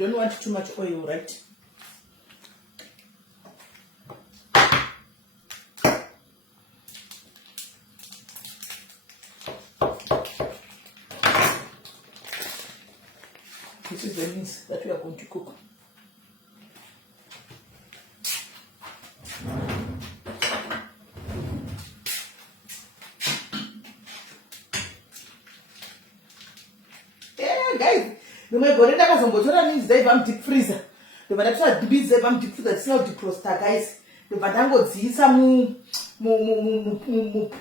don't want too much oil, right? This is the meat that we are going to cook. Guys, nimegorenda kazombotora means they have deep freezer. Ndobva ndatora beans they have deep freezer dzisina defroster guys. Ndobva ndangodziisa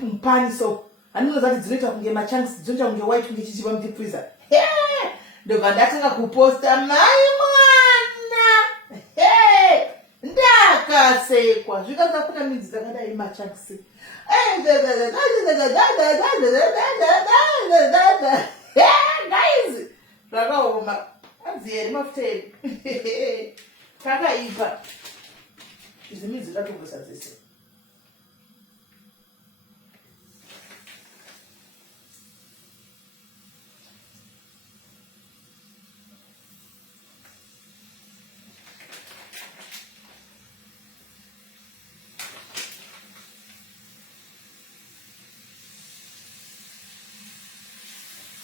mupani so handinoziva kuti dzinoita kunge machunks dzinoita kunge white kunge chichipa deep freezer. Ndobva ndatanga kuposta mai mwana ndakasekwa zvikanza kuna midzi dzakadai machunks. Guys, rakaoma hanzi here mafuta edu takaipa izi midzi ndatombosa dzese.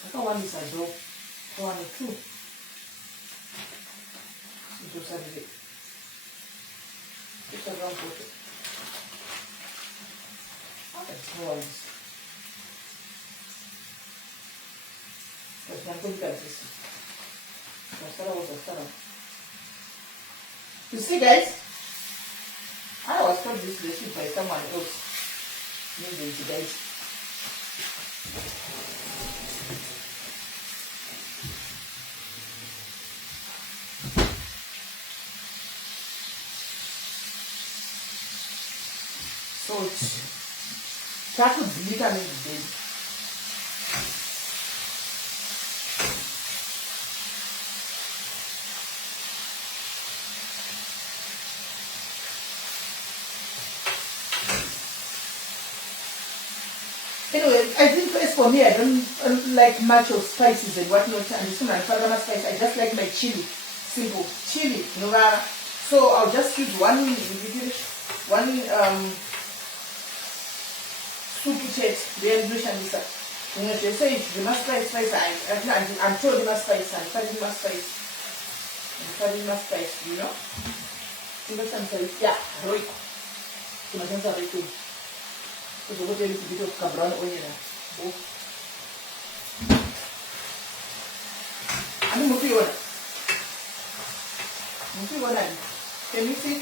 Akawandisa do 1 or 2 ndosarire itakamboto akawandisa kasinakomikazisi kasara. You see guys, I was told this recipe by someone else. Maybe guys. Salt. Chakudzilika nezvideni. Anyway, I think as for me, I don't like much of spices and whatnot. And this one, spice, I just like my chili. Simple chili, no. So I'll just use one soup chat. Then you can decide. You know, they say you must spice. I'm told you must spice. I'm told you must spice. You know. Yeah, right. So my hands are right too. So we'll put a little bit of cabron oil. I'm going to put you on. Can you see?